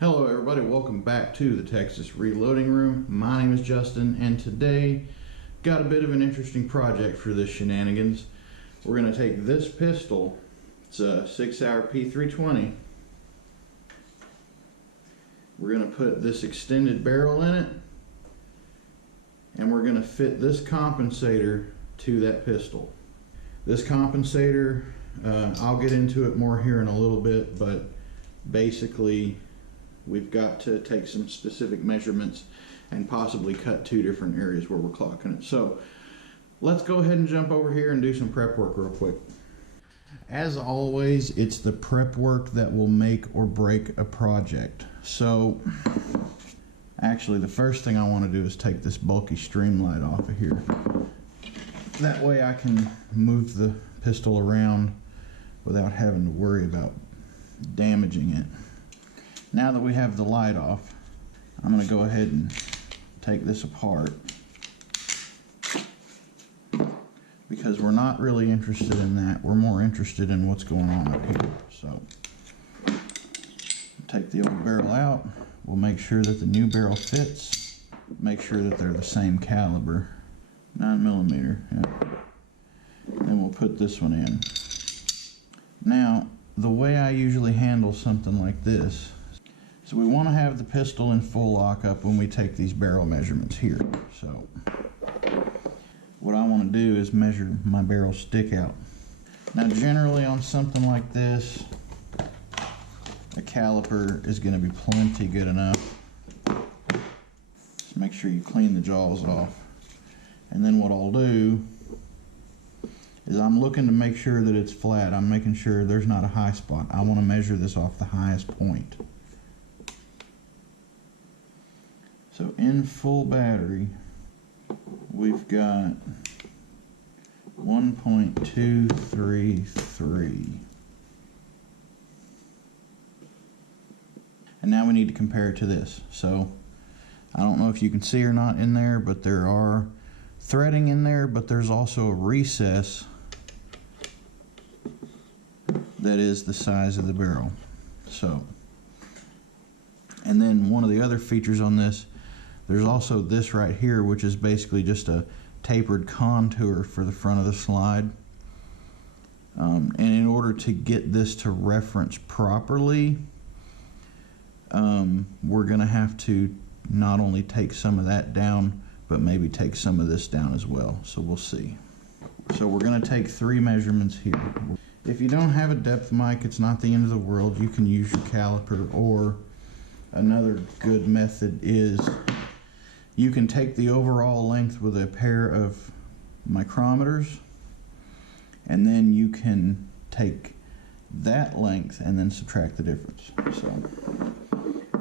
Hello everybody, welcome back to the Texas Reloading Room. My name is Justin, and today got a bit of an interesting project for this shenanigans. We're going to take this pistol, it's a 6-hour P320. We're going to put this extended barrel in it, and we're going to fit this compensator to that pistol. This compensator, I'll get into it more here in a little bit, but basically we've got to take some specific measurements and possibly cut two different areas where we're clocking it. So let's go ahead and jump over here and do some prep work real quick. As always, it's the prep work that will make or break a project. So actually the first thing I want to do is take this bulky streamlight off of here. That way I can move the pistol around without having to worry about damaging it. Now that we have the light off, I'm going to go ahead and take this apart, because we're not really interested in that. We're more interested in what's going on up here. So take the old barrel out. We'll make sure that the new barrel fits. Make sure that they're the same caliber, 9mm. Yeah. Then we'll put this one in. Now, the way I usually handle something like this, so we want to have the pistol in full lockup when we take these barrel measurements here. So what I want to do is measure my barrel stick out. Now generally on something like this, a caliper is going to be plenty good enough. Just make sure you clean the jaws off. And then what I'll do is I'm looking to make sure that it's flat. I'm making sure there's not a high spot. I want to measure this off the highest point. So in full battery, we've got 1.233. And now we need to compare it to this. So I don't know if you can see or not in there, but there are threading in there, but there's also a recess that is the size of the barrel. So, and then one of the other features on this, there's also this right here, which is basically just a tapered contour for the front of the slide. And in order to get this to reference properly, we're going to have to not only take some of that down, but maybe take some of this down as well. So we'll see. So we're going to take 3 measurements here. If you don't have a depth mic, it's not the end of the world. You can use your caliper, or another good method is you can take the overall length with a pair of micrometers, and then you can take that length and then subtract the difference. So,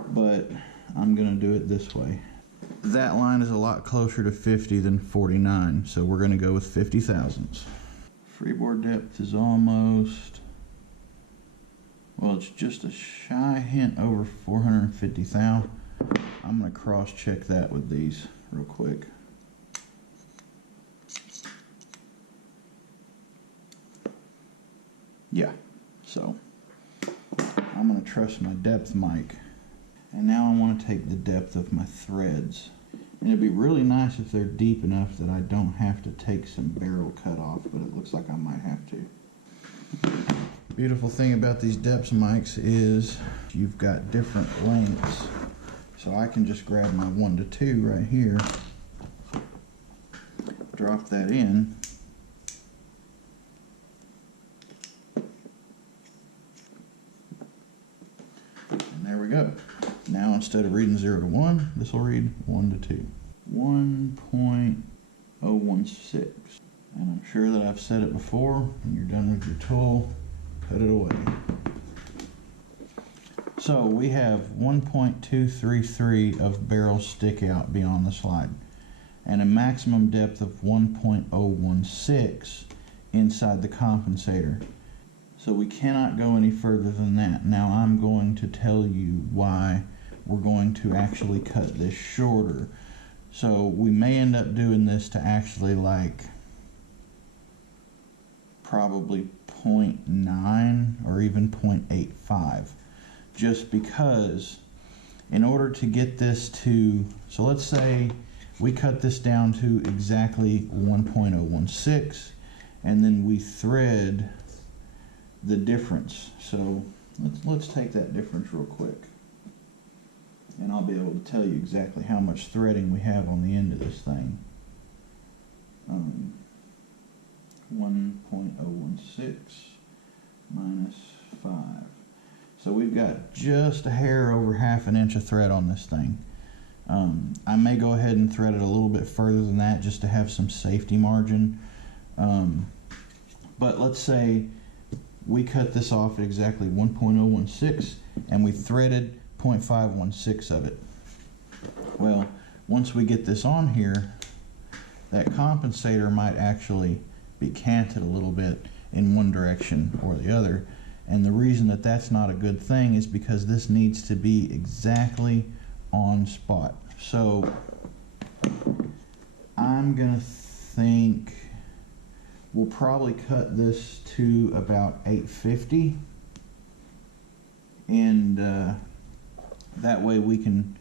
but I'm going to do it this way. That line is a lot closer to 50 than 49, so we're going to go with 50 thousandths. Freeboard depth is almost, well, it's just a shy hint over 450 thou. I'm going to cross check that with these real quick. Yeah, so I'm going to trust my depth mic. And now I want to take the depth of my threads. And it'd be really nice if they're deep enough that I don't have to take some barrel cut off, but it looks like I might have to. Beautiful thing about these depth mics is you've got different lengths. So I can just grab my 1 to 2 right here, drop that in, and there we go. Now instead of reading 0 to 1, this will read 1 to 2. 1.016. And I'm sure that I've said it before. When you're done with your tool, put it away. So we have 1.233 of barrel stick out beyond the slide, and a maximum depth of 1.016 inside the compensator. So we cannot go any further than that. Now I'm going to tell you why we're going to actually cut this shorter. So we may end up doing this to actually like probably 0.9 or even 0.85, just because in order to get this to, so let's say we cut this down to exactly 1.016 and then we thread the difference. So let's take that difference real quick and I'll be able to tell you exactly how much threading we have on the end of this thing. 1.016 minus 5. So we've got just a hair over ½ an inch of thread on this thing. I may go ahead and thread it a little bit further than that just to have some safety margin. But let's say we cut this off at exactly 1.016 and we threaded 0.516 of it. Well, once we get this on here, that compensator might actually be canted a little bit in one direction or the other. And the reason that that's not a good thing is because this needs to be exactly on spot. So I'm gonna think we'll probably cut this to about 850, and that way we can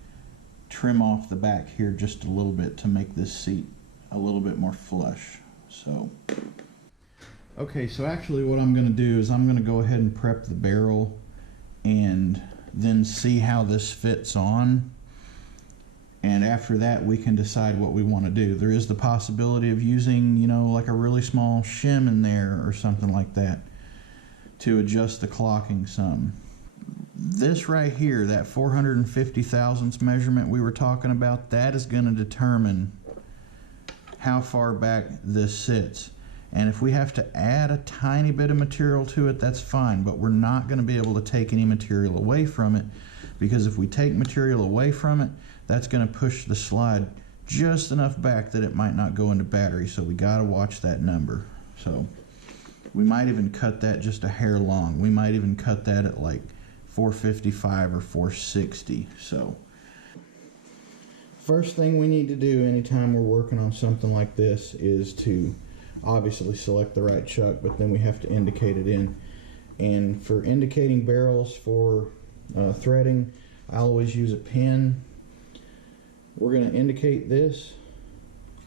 trim off the back here just a little bit to make this seat a little bit more flush. So okay, so actually what I'm going to do is I'm going to go ahead and prep the barrel and then see how this fits on, and after that we can decide what we want to do. There is the possibility of using, you know, like a really small shim in there or something like that to adjust the clocking some. This right here, that 450 thousandths measurement we were talking about, that is going to determine how far back this sits. And if we have to add a tiny bit of material to it, that's fine, but we're not going to be able to take any material away from it, because if we take material away from it, that's going to push the slide just enough back that it might not go into battery. So we got to watch that number. So we might even cut that just a hair long. We might even cut that at like 455 or 460. So first thing we need to do anytime we're working on something like this is to obviously select the right chuck, but then we have to indicate it in. And for indicating barrels for threading, I always use a pin. We're going to indicate this.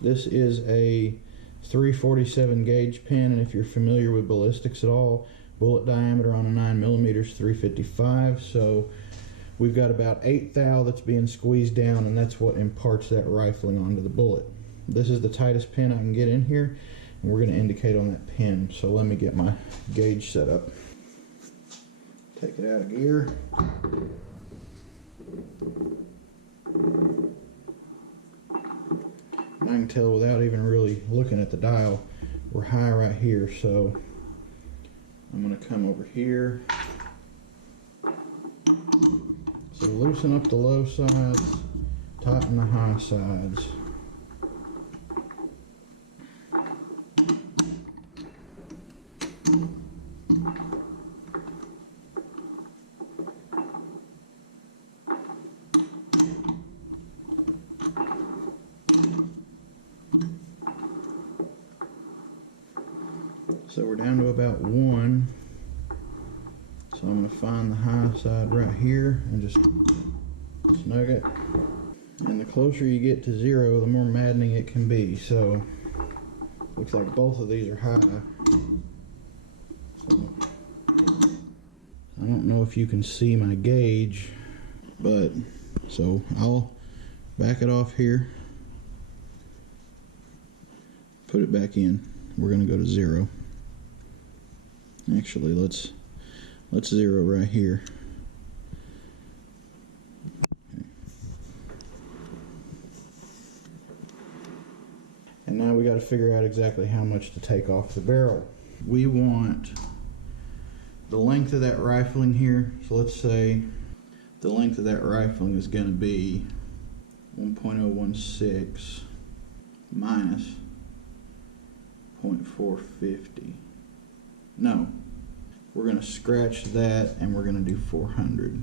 This is a 347 gauge pin, and if you're familiar with ballistics at all, bullet diameter on a 9mm is 355. So we've got about 8 thou that's being squeezed down, and that's what imparts that rifling onto the bullet. This is the tightest pin I can get in here, and we're going to indicate on that pin. So let me get my gauge set up. Take it out of gear. And I can tell without even really looking at the dial, we're high right here. So I'm going to come over here. So loosen up the low sides, tighten the high sides. So we're down to about 1. So I'm going to find the high side right here and just snug it. And the closer you get to 0, the more maddening it can be. So looks like both of these are high. So I don't know if you can see my gauge, but so I'll back it off here, put it back in. We're going to go to 0. Actually, let's 0 right here. Okay. And now we got to figure out exactly how much to take off the barrel. We want the length of that rifling here. So let's say the length of that rifling is going to be 1.016 minus 0.450. No, we're going to scratch that and we're going to do 400.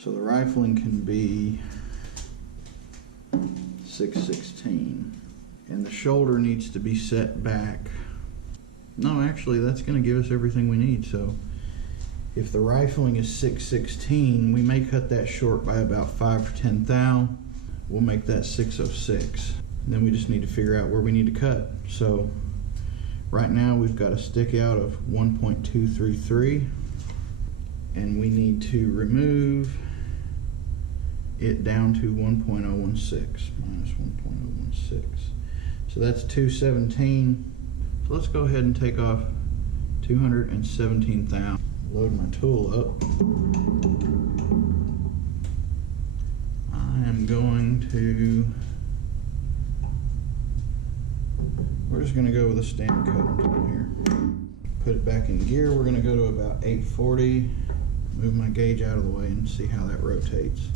So the rifling can be 6/16. And the shoulder needs to be set back. No, actually that's going to give us everything we need. So if the rifling is 6/16, we may cut that short by about 5 or 10 thou. We'll make that 6/06. Then we just need to figure out where we need to cut. So right now we've got a stick out of 1.233, and we need to remove it down to 1.016 minus 1.016. So that's 217. So let's go ahead and take off 217 thou. Load my tool up. I am going to, we're just going to go with a standard cutting tool here. Put it back in gear. We're going to go to about 840. Move my gauge out of the way and see how that rotates.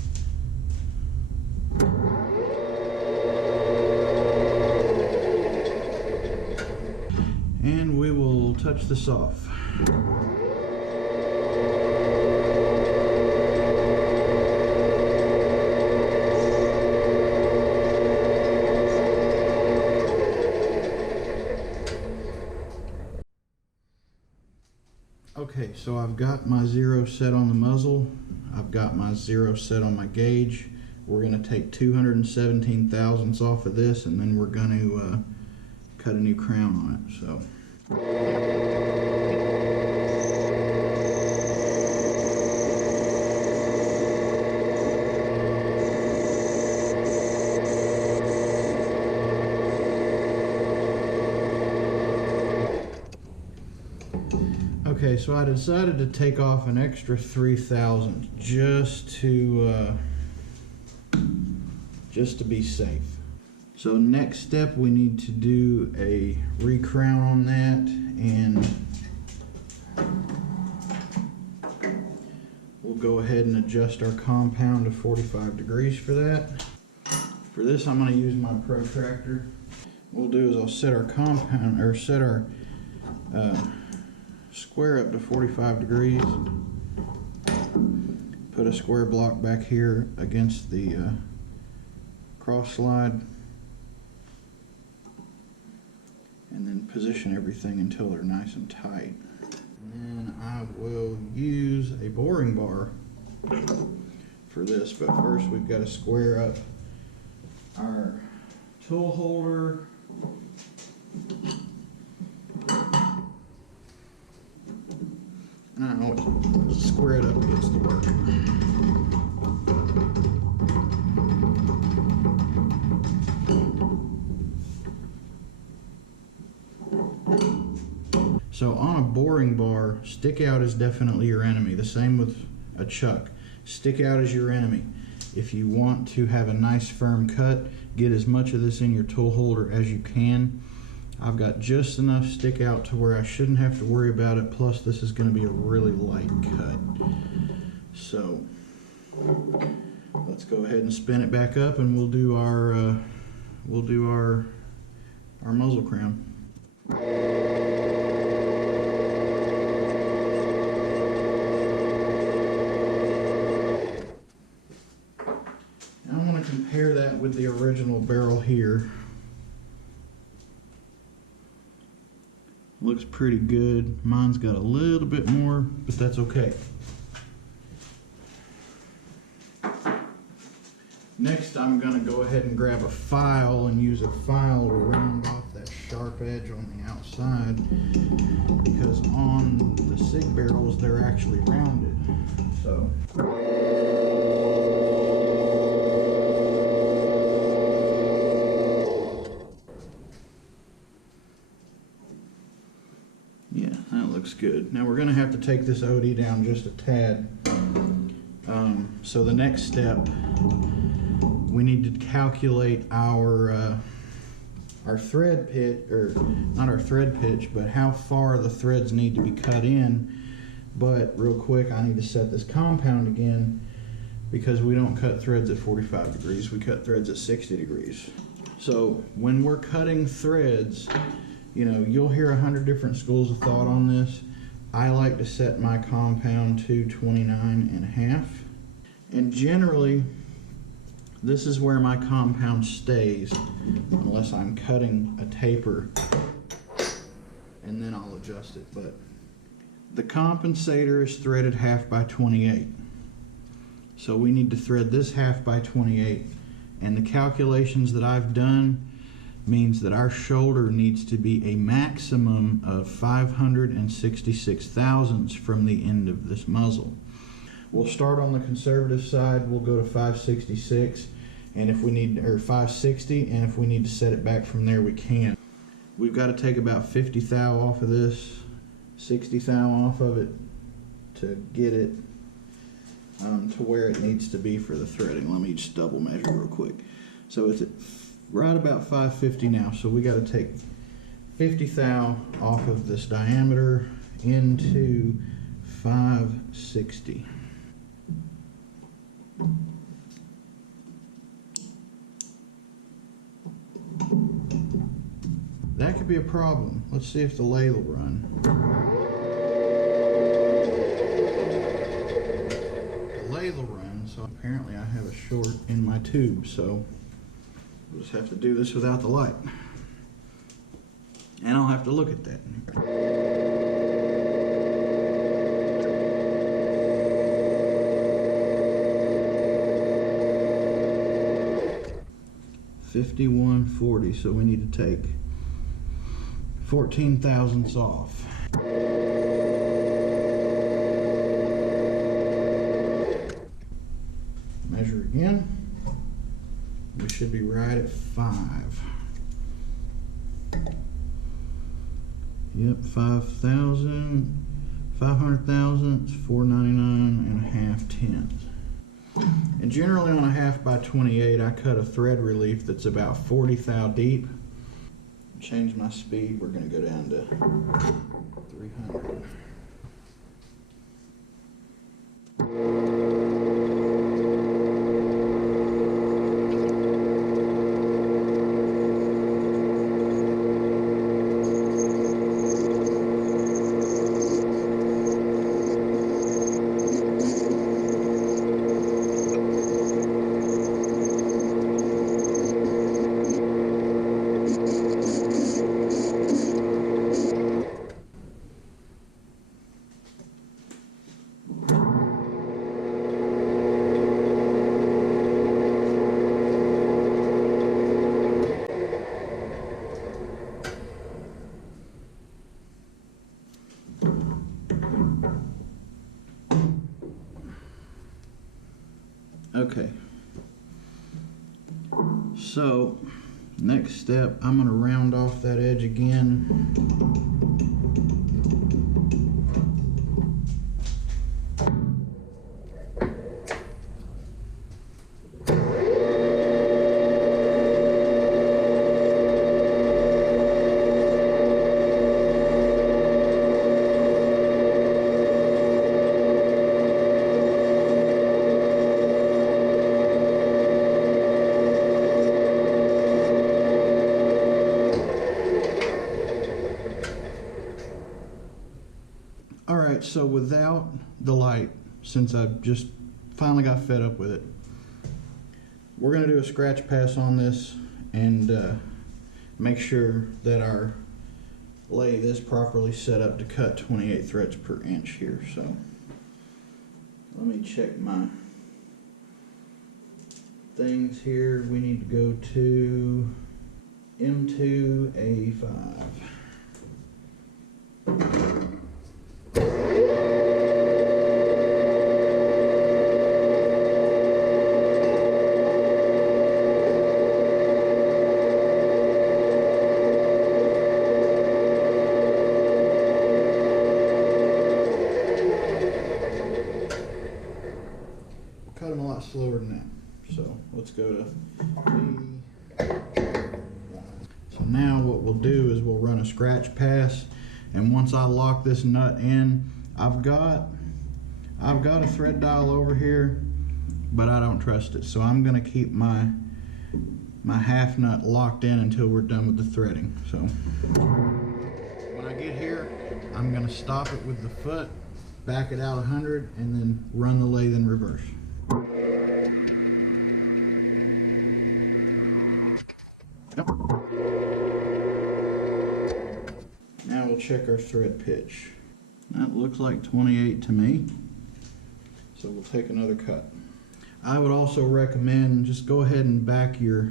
And we will touch this off. Okay, so I've got my 0 set on the muzzle. I've got my 0 set on my gauge. We're going to take 217 thousandths off of this, and then we're going to cut a new crown on it. So. Okay, so I decided to take off an extra 3 thousandths just to be safe. So next step, we need to do a recrown on that, and we'll go ahead and adjust our compound to 45 degrees for that. For this, I'm going to use my protractor. What we'll do is I'll set our compound, or set our square up to 45 degrees. Put a square block back here against the cross slide, and then position everything until they're nice and tight. And then I will use a boring bar for this, but first we've got to square up our tool holder. And I know square it up against the work. So on a boring bar, stick out is definitely your enemy. The same with a chuck. Stick out is your enemy. If you want to have a nice firm cut, get as much of this in your tool holder as you can. I've got just enough stick out to where I shouldn't have to worry about it, plus this is going to be a really light cut. So let's go ahead and spin it back up, and we'll do our muzzle crown. Now I want to compare that with the original barrel here. Looks pretty good. Mine's got a little bit more, but that's okay. Next, I'm going to go ahead and grab a file and use a file to round off that sharp edge on the outside, because on the Sig barrels they're actually rounded. So yeah, that looks good. Now we're going to have to take this OD down just a tad. So the next step, we need to calculate our thread pitch, or not our thread pitch, but how far the threads need to be cut in. But real quick, I need to set this compound again, because we don't cut threads at 45 degrees, we cut threads at 60 degrees. So when we're cutting threads, you know, you'll hear 100 different schools of thought on this. I like to set my compound to 29.5. And generally, This is where my compound stays unless I'm cutting a taper, and then I'll adjust it. But the compensator is threaded 1/2 by 28. So we need to thread this 1/2 by 28. And the calculations that I've done means that our shoulder needs to be a maximum of 566 thousandths from the end of this muzzle. We'll start on the conservative side. We'll go to 566, and if we need, or 560, and if we need to set it back from there, we can. We've got to take about 50 thou off of this, 60 thou off of it to get it to where it needs to be for the threading. Let me just double measure real quick. So it's at right about 550 now. So we got to take 50 thou off of this diameter into 560. That could be a problem. Let's see if the lathe will run. The lathe will run, so apparently I have a short in my tube, so we'll just have to do this without the light. And I'll have to look at that. $51.40, so we need to take 14 thousandths off. Measure again. We should be right at 5. Yep, 5,000, 500 thousandths, 499.5 tenths. And generally on a 1/2 by 28, I cut a thread relief that's about 40 thou deep. Change my speed. We're going to go down to 300. Okay, so next step, I'm going to round off that edge again. Alright, so without the light, since I just finally got fed up with it, we're going to do a scratch pass on this and make sure that our lathe is properly set up to cut 28 threads per inch here. So let me check my things here. We need to go to M2A5. Cut them a lot slower than that. So let's go to B1. So now what we'll do is we'll run a scratch pass, and once I lock this nut in, I've got a thread dial over here, but I don't trust it. So I'm gonna keep my half nut locked in until we're done with the threading. So when I get here, I'm gonna stop it with the foot, back it out 100, and then run the lathe in reverse. check our thread pitch. That looks like 28 to me. So we'll take another cut. I would also recommend just go ahead and back your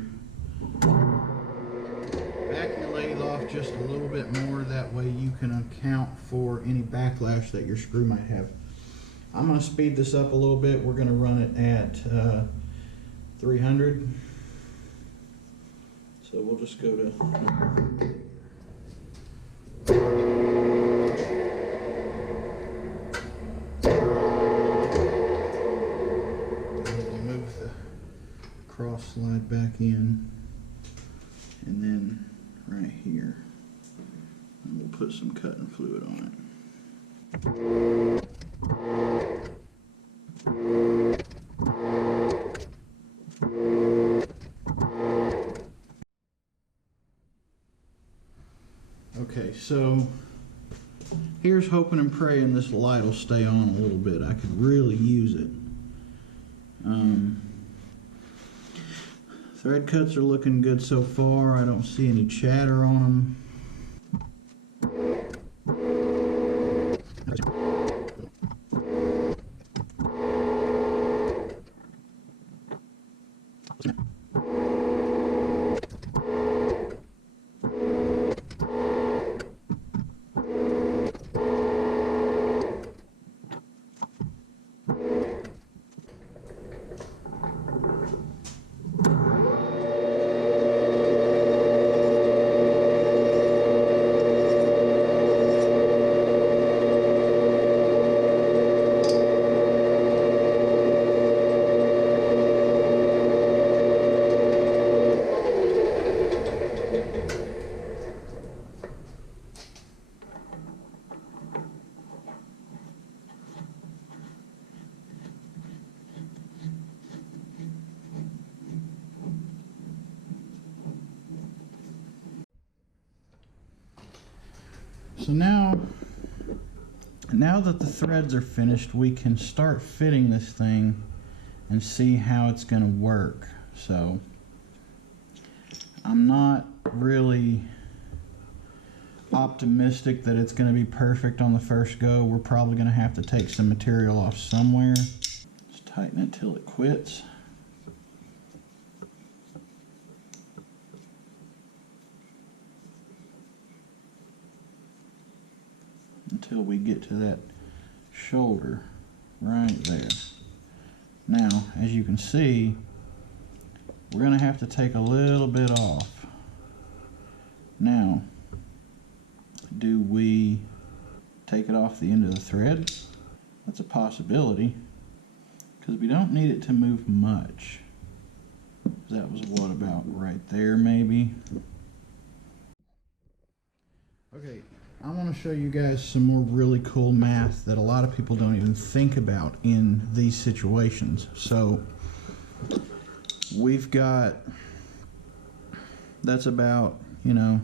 lathe off just a little bit more. That way you can account for any backlash that your screw might have. I'm going to speed this up a little bit. We're going to run it at 300. So we'll just go to... move the cross slide back in, and then right here, and we'll put some cutting fluid on it. Okay, so here's hoping and praying this light will stay on a little bit. I could really use it. Thread cuts are looking good so far. I don't see any chatter on them. So now that the threads are finished, we can start fitting this thing and see how it's going to work. So I'm not really optimistic that it's going to be perfect on the first go. We're probably going to have to take some material off somewhere. Just tighten it till it quits. Until we get to that shoulder right there. Now, as you can see, we're going to have to take a little bit off. Now, do we take it off the end of the thread? That's a possibility, because we don't need it to move much. That was what, about right there maybe? Okay. I want to show you guys some more really cool math that a lot of people don't even think about in these situations. So we've got, that's about, you know,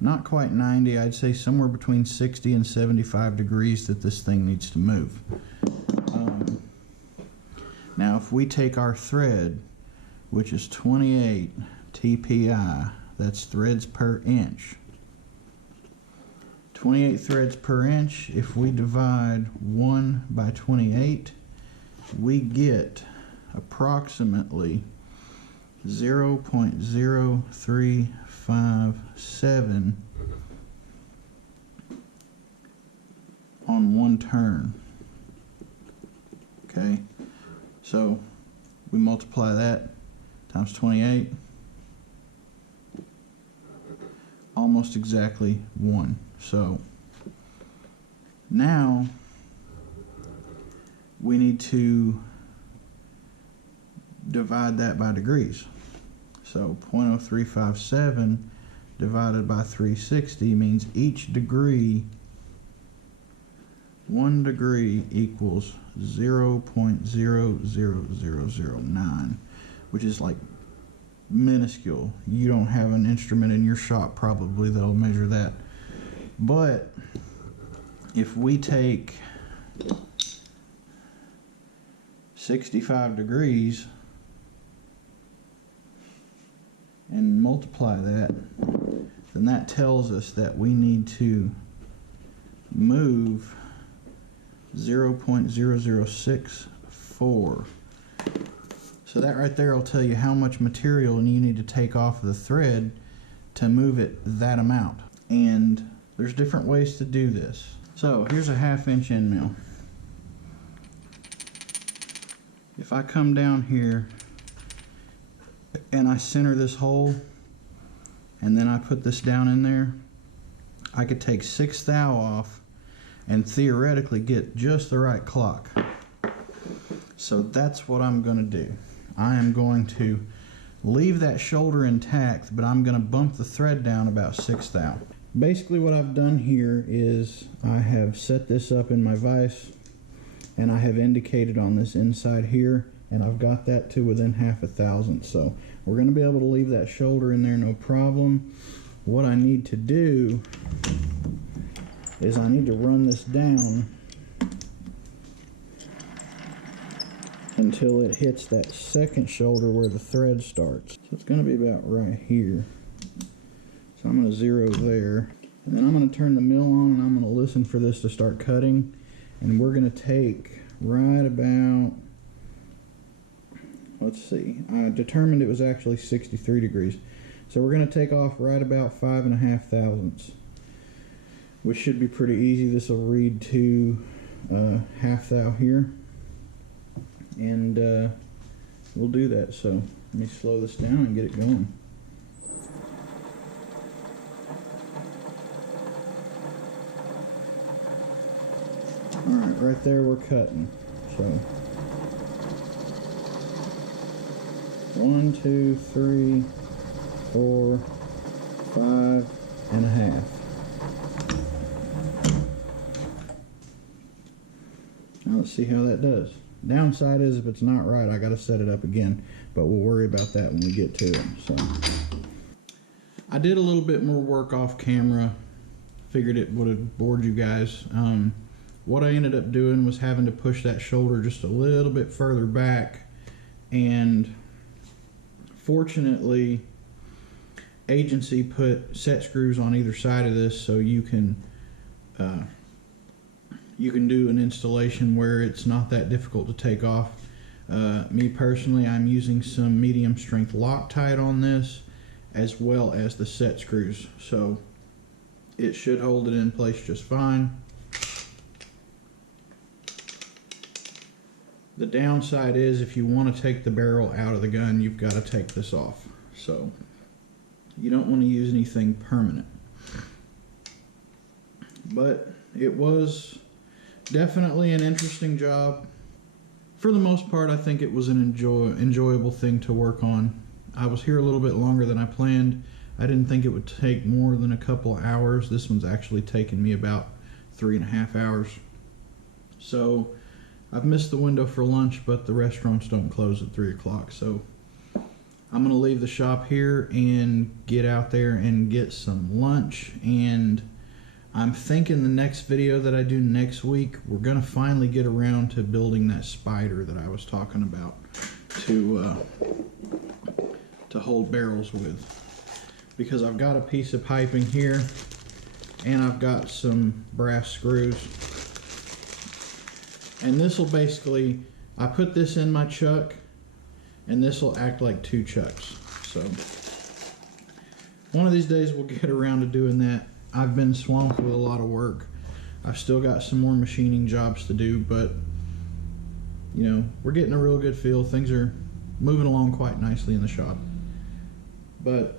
not quite 90, I'd say somewhere between 60 and 75 degrees that this thing needs to move. Now if we take our thread, which is 28 TPI, that's threads per inch, 28 threads per inch, if we divide 1 by 28, we get approximately 0.0357 on one turn. Okay, so we multiply that times 28, almost exactly 1. So now we need to divide that by degrees. So 0.0357 divided by 360 means each degree, 1 degree equals 0.00009, which is like minuscule. You don't have an instrument in your shop probably that'll measure that. But if we take 65 degrees and multiply that, then that tells us that we need to move 0.0064. So that right there will tell you how much material you need to take off the thread to move it that amount. And there's different ways to do this. So here's a 1/2 inch end mill. If I come down here and I center this hole and then I put this down in there, I could take 6 thou off and theoretically get just the right clock. So that's what I'm going to do. I am going to leave that shoulder intact, but I'm going to bump the thread down about 6 thou. Basically what I've done here is I have set this up in my vise and I have indicated on this inside here, and I've got that to within 1/2 thousandth. So we're going to be able to leave that shoulder in there no problem. What I need to do is I need to run this down until it hits that second shoulder where the thread starts. So it's going to be about right here. So I'm going to 0 there, and then I'm going to turn the mill on and I'm going to listen for this to start cutting, and we're going to take right about, let's see, I determined it was actually 63 degrees. So we're going to take off right about 5.5 thousandths, which should be pretty easy. This will read to 1/2 thou here, and we'll do that. So let me slow this down and get it going. Alright, right there we're cutting. So 1, 2, 3, 4, 5.5. Now let's see how that does. Downside is if it's not right, I got to set it up again, but we'll worry about that when we get to it. So I did a little bit more work off camera. Figured it would have bored you guys. What I ended up doing was having to push that shoulder just a little bit further back, and fortunately Agency put set screws on either side of this, so you can do an installation where it's not that difficult to take off. Me personally, I'm using some medium strength Loctite on this as well as the set screws, so it should hold it in place just fine. The downside is if you want to take the barrel out of the gun, you've got to take this off. So you don't want to use anything permanent. But it was definitely an interesting job. For the most part, I think it was an enjoyable thing to work on. I was here a little bit longer than I planned. I didn't think it would take more than a couple of hours. This one's actually taken me about 3.5 hours. So I've missed the window for lunch, but the restaurants don't close at 3 o'clock. So I'm going to leave the shop here and get out there and get some lunch. And I'm thinking the next video that I do next week, we're going to finally get around to building that spider that I was talking about to hold barrels with. Because I've got a piece of piping here and I've got some brass screws. And this will basically, I put this in my chuck and this will act like 2 chucks. So one of these days we'll get around to doing that. I've been swamped with a lot of work. I've still got some more machining jobs to do, but you know, we're getting a real good feel. Things are moving along quite nicely in the shop. But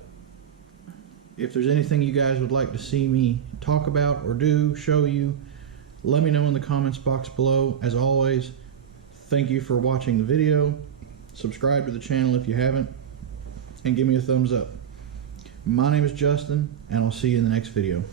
if there's anything you guys would like to see me talk about or do, show you, let me know in the comments box below. As always, thank you for watching the video. Subscribe to the channel if you haven't, and give me a thumbs up. My name is Justin, and I'll see you in the next video.